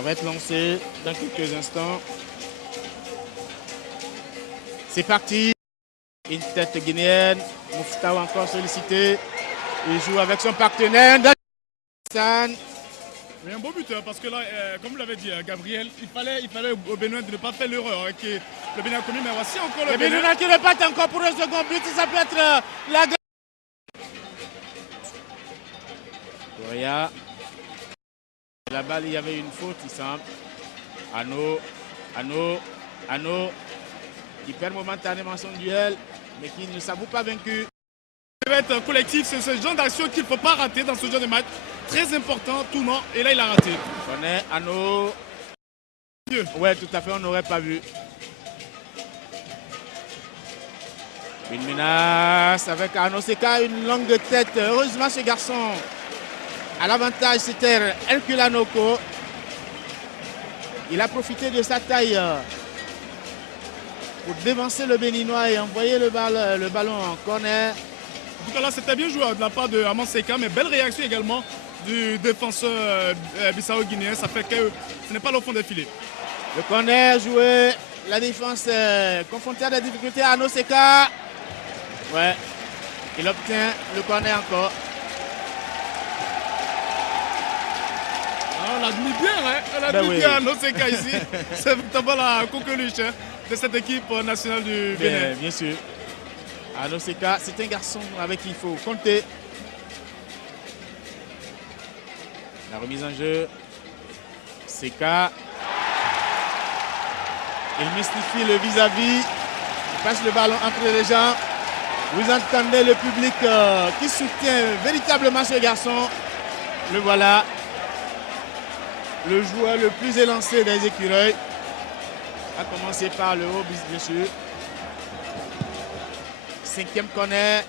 Ça va être lancé dans quelques instants. C'est parti. Une tête guinéenne. Mouftaou encore sollicité. Il joue avec son partenaire. Mais un beau buteur parce que là, comme vous l'avez dit, Gabriel, il fallait au Bénin de ne pas faire l'erreur que le Bénin a commis. Mais voici encore le Bénin. Le Bénin qui répète encore pour un second but. Ça peut être la grande. Goya. La balle, il y avait une faute, il semble. Ano, qui perd momentanément son duel, mais qui ne s'avoue pas vaincu. Il va être collectif, c'est ce genre d'action qu'il ne faut pas rater dans ce genre de match. Très important, tournant, et là il a raté. On est Ano. Ouais, tout à fait, on n'aurait pas vu. Une menace avec Ano Seka, une longue tête. Heureusement, ce garçon à l'avantage, c'était Herculanoko. Il a profité de sa taille pour dévancer le Béninois et envoyer le ballon en corner. En tout cas, là, c'était bien joué de la part de Amon Seka, mais belle réaction également du défenseur bissau-guinéen. Ça fait que ce n'est pas le fond des filets. Le corner joué, la défense confrontée à des difficultés à Ano Seka. Ouais, il obtient le corner encore. On a mis bien, hein? On a mis bien Ano Seka ici. C'est vraiment la coqueluche de cette équipe nationale du Bénin. Bien sûr. Ano Seka, c'est un garçon avec qui il faut compter. La remise en jeu. Seka. Il mystifie le vis-à-vis. Il passe le ballon entre les gens. Vous entendez le public qui soutient véritablement ce garçon. Le voilà. Le joueur le plus élancé des écureuils. A commencé par le haut, bien sûr. 5e corner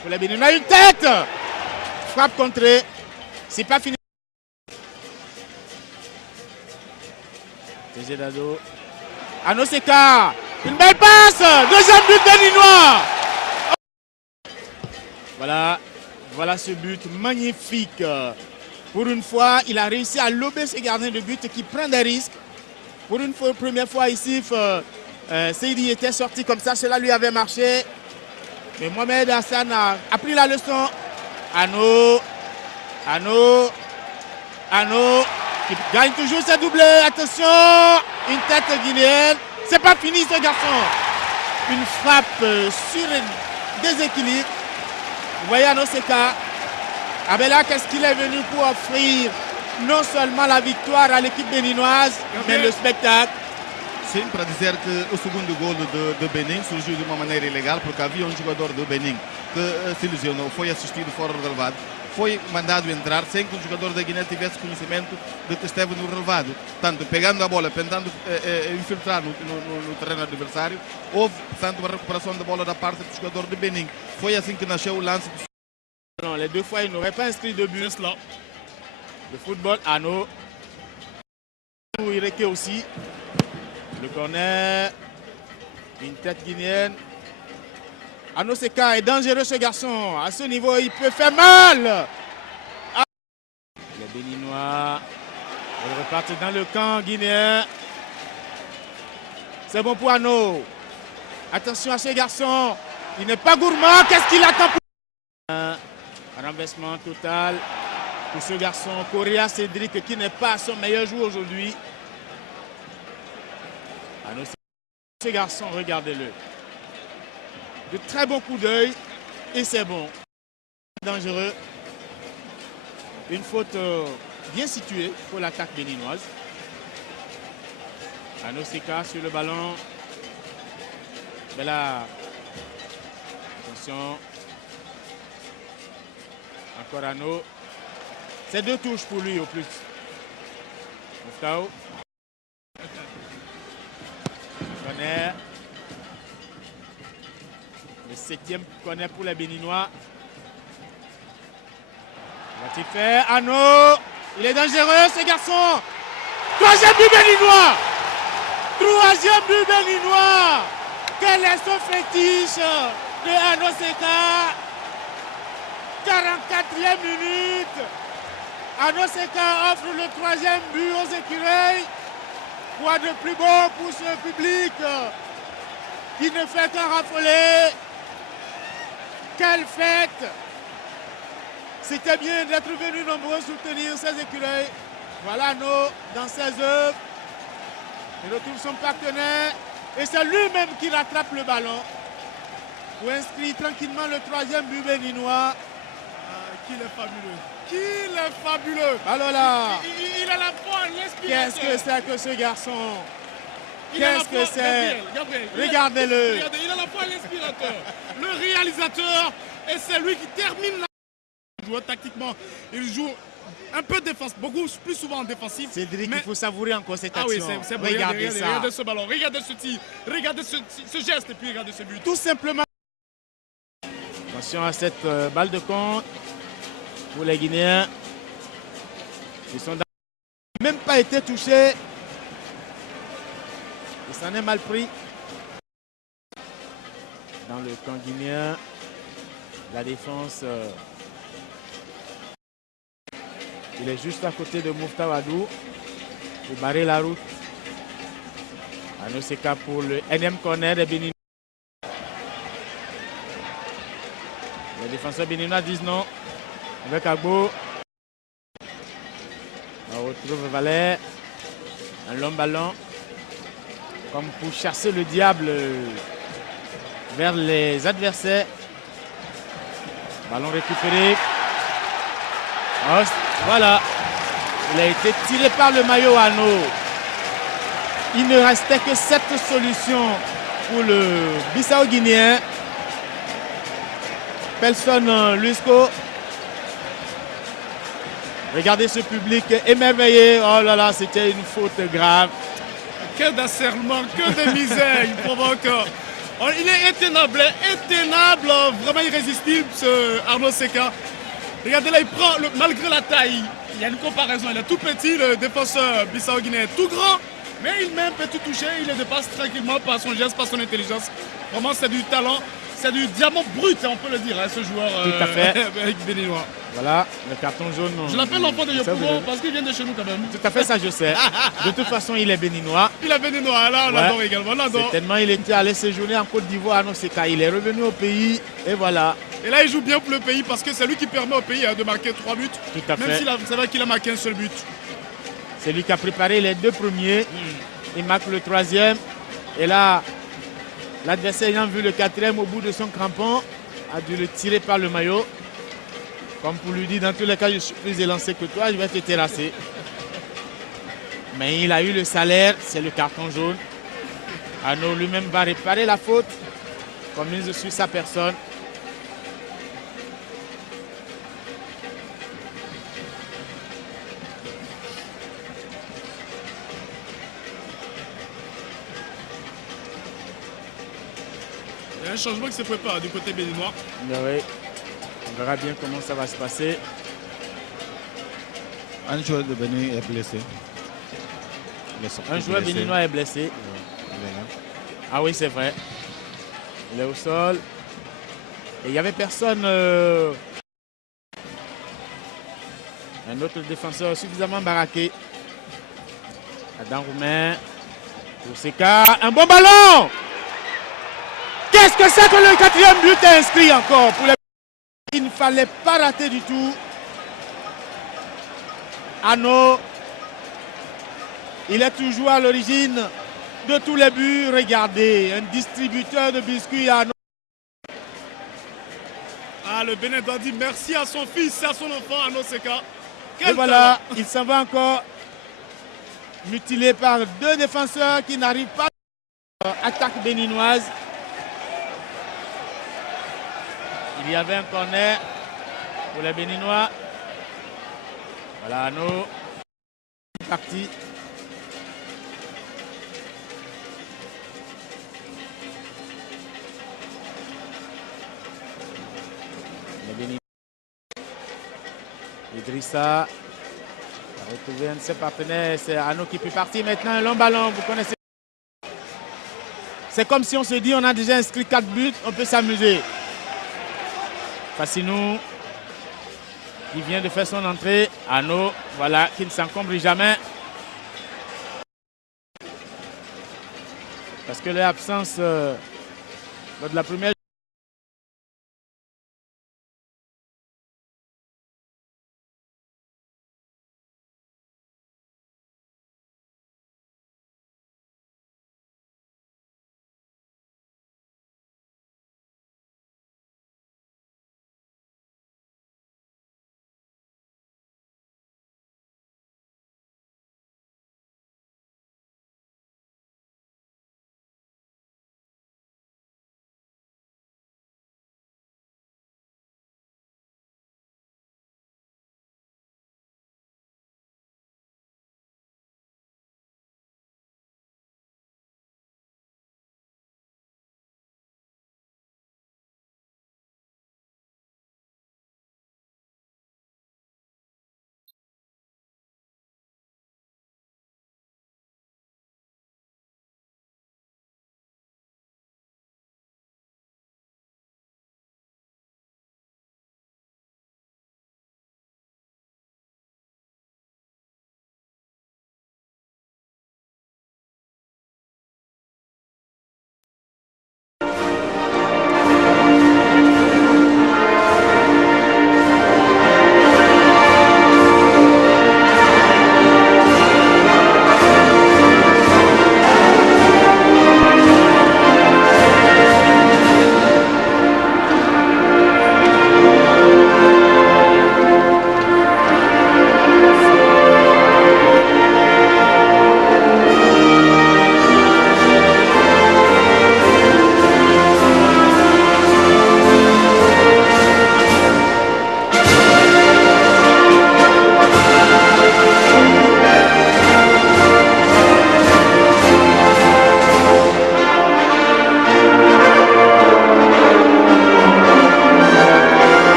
pour les Béninois. Une tête! Frappe contrée. C'est pas fini. TG Dado. Ano Seka. Une belle passe! Deuxième but béninois! Voilà ce but magnifique. Pour une fois, il a réussi à lober ce gardien de but qui prend des risques. Pour une première fois ici, Seydi était sorti comme ça. Cela lui avait marché. Mais Mohamed Hassan a pris la leçon. Ano, qui gagne toujours ses doublés. Attention, une tête guinéenne. C'est pas fini ce garçon. Une frappe sur un déséquilibre. Vous voyez Ano Seka. Ah ben là, qu'est-ce qu'il est venu pour offrir? Non seulement la victoire à l'équipe béninoise, mais le spectacle. Sim, para dizer que o segundo golo de Benin surgiu de uma maneira ilegal, porque havia um jogador do Benin que se lesionou, foi assistido fora do relevado, foi mandado entrar sem que o jogador da Guiné tivesse conhecimento de que esteve no relevado. Portanto, pegando a bola, tentando infiltrar no terreno adversário, houve, portanto, uma recuperação da bola da parte do jogador de Benin. Foi assim que nasceu o lance. Non, les deux fois, il n'aurait pas inscrit de but. Là. Le football, Ano. Ireke aussi. Le corner. Une tête guinéenne. Ano Seka est dangereux ce garçon. À ce niveau, il peut faire mal. Les Béninois repartent dans le camp guinéen. C'est bon pour Ano. Attention à ce garçon. Il n'est pas gourmand. Qu'est-ce qu'il attend pour... Un renversement total pour ce garçon. Correa Cédric qui n'est pas son meilleur joueur aujourd'hui. Ce garçon, regardez-le. De très bons coups d'œil et c'est bon. Dangereux. Une faute bien située pour l'attaque béninoise. Ano Seka sur le ballon. Mais là, attention. Encore Ano. C'est 2 touches pour lui au plus. Mouftaou. Corner. Le 7e corner pour les Béninois. Va-t-il faire? Ano. Il est dangereux ce garçon. 3e but béninois. 3e but béninois. Quel est son fétiche de Ano Seka? 44e minute. Anoseka offre le troisième but aux écureuils. Quoi de plus beau pour ce public qui ne fait qu'en raffoler. Quelle fête! C'était bien d'être venus nombreux soutenir ces écureuils. Voilà Ano dans ses œuvres. Il retrouve son partenaire et c'est lui-même qui rattrape le ballon pour inscrire tranquillement le troisième but béninois. Qu'il est fabuleux. Qu'il est fabuleux. Alors là, il a la foi, l'inspiration. qu'est-ce que c'est que ce garçon? Qu'est-ce que c'est? Regardez-le. Regardez, il a la foi, l'inspirateur. Le réalisateur. Et c'est lui qui termine la... Tactiquement, il joue un peu défense, beaucoup plus souvent en défensif. Cédric, mais... il faut savourer encore cette action. Ah oui, c'est bon. Regardez ça. Regardez ce ballon, regardez ce tir, regardez ce geste et puis regardez ce but. Tout simplement. Attention à cette balle de compte pour les Guinéens. Ils sont même pas été touchés. Il s'en est mal pris. Dans le camp guinéen, la défense... il est juste à côté de Moufta Wadou pour barrer la route. Anoseka pour le énième corner des Béninois. Les défenseurs béninois disent non. Avec Agbo. On retrouve Valère. Un long ballon. Comme pour chasser le diable vers les adversaires. Ballon récupéré. Oh, voilà. Il a été tiré par le maillot Ano. Il ne restait que cette solution pour le Bissau-Guinéen. Pelson Lusco. Regardez ce public émerveillé. Oh là là, c'était une faute grave. Que d'asserment, que de misère il provoque. Il est intenable, vraiment irrésistible ce Arnaud Seka. Regardez là, il prend, malgré la taille, il y a une comparaison. Il est tout petit, le défenseur bissau-guinéen tout grand, mais il même peut tout toucher. Il le dépasse tranquillement par son geste, par son intelligence. Vraiment, c'est du talent, c'est du diamant brut, on peut le dire, hein, ce joueur tout à fait. béninois. Voilà, le carton jaune. Je l'appelle l'enfant de Yopougon parce qu'il vient de chez nous quand même. Tout à fait, ça je sais. De toute façon, il est béninois. Il est béninois, là on l'adore également. Certainement, il était allé séjourner en Côte d'Ivoire à Noseka. Il est revenu au pays et voilà. Et là, il joue bien pour le pays parce que c'est lui qui permet au pays de marquer 3 buts. Tout à fait. Même s'il c'est vrai qu'il a marqué un seul but. C'est lui qui a préparé les 2 premiers. Il marque le 3e. Et là, l'adversaire ayant vu le 4e au bout de son crampon, a dû le tirer par le maillot. Comme pour lui dire, dans tous les cas, je suis plus élancé que toi, je vais te terrasser. Mais il a eu le salaire, c'est le carton jaune. Ano lui-même va réparer la faute, comme mise sur sa personne. Il y a un changement qui se prépare du côté béninois. Oui. On verra bien comment ça va se passer. Un joueur de Bénin est blessé. Un joueur béninois est blessé. Ah oui, c'est vrai. Il est au sol. Et il n'y avait personne. Un autre défenseur suffisamment baraqué. Adam Roumain. Pour Seka. Un bon ballon! Qu'est-ce que c'est que le 4e but est inscrit encore pour les... Il ne fallait pas rater du tout. Ano, il est toujours à l'origine de tous les buts. Regardez, un distributeur de biscuits à Ano. Ah, le Bénin doit dire merci à son fils, à son enfant, Ano Seka. Et voilà, il s'en va encore mutilé par 2 défenseurs qui n'arrivent pas à l'attaque béninoise. Il y avait un corner pour les Béninois. Voilà, Ano. Parti. Les Béninois. Idrissa a retrouvé un de ses partenaires. C'est Ano qui peut partir maintenant. Un long ballon, vous connaissez. C'est comme si on se dit on a déjà inscrit 4 buts, on peut s'amuser. Fassinou. qui vient de faire son entrée. Arnaud, voilà, qui ne s'encombre jamais. Parce que l'absence lors de la première.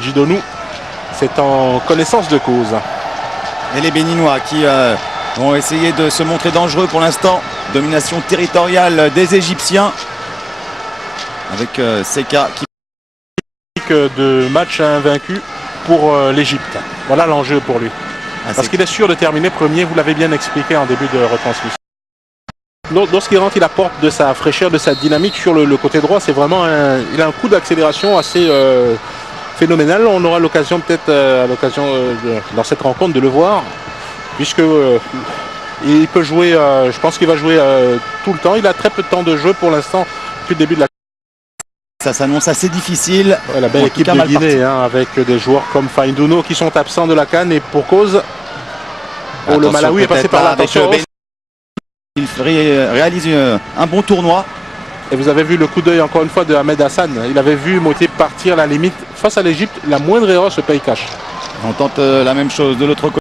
Djidonou, c'est en connaissance de cause. Et les Béninois qui vont essayer de se montrer dangereux pour l'instant. Domination territoriale des Égyptiens avec Seka qui de match invaincu pour l'Égypte. Voilà l'enjeu pour lui. Parce qu'il est sûr de terminer premier, vous l'avez bien expliqué en début de retransmission. Lorsqu'il rentre, il apporte de sa fraîcheur, de sa dynamique sur le côté droit. C'est vraiment il a un coup d'accélération assez phénoménal. On aura l'occasion peut-être dans cette rencontre de le voir, puisque il peut jouer, je pense qu'il va jouer tout le temps. Il a très peu de temps de jeu pour l'instant depuis le début de la. Ça s'annonce assez difficile. Ouais, la belle équipe de Guinée avec des joueurs comme Fainduno qui sont absents de la CAN et pour cause. Oh, le Malawi est passé par là. Attention. Il réalise un bon tournoi. Et vous avez vu le coup d'œil encore une fois de Ahmed Hassan. Il avait vu Moté partir à la limite face à l'Égypte. La moindre erreur se paye cash. On tente la même chose de l'autre côté.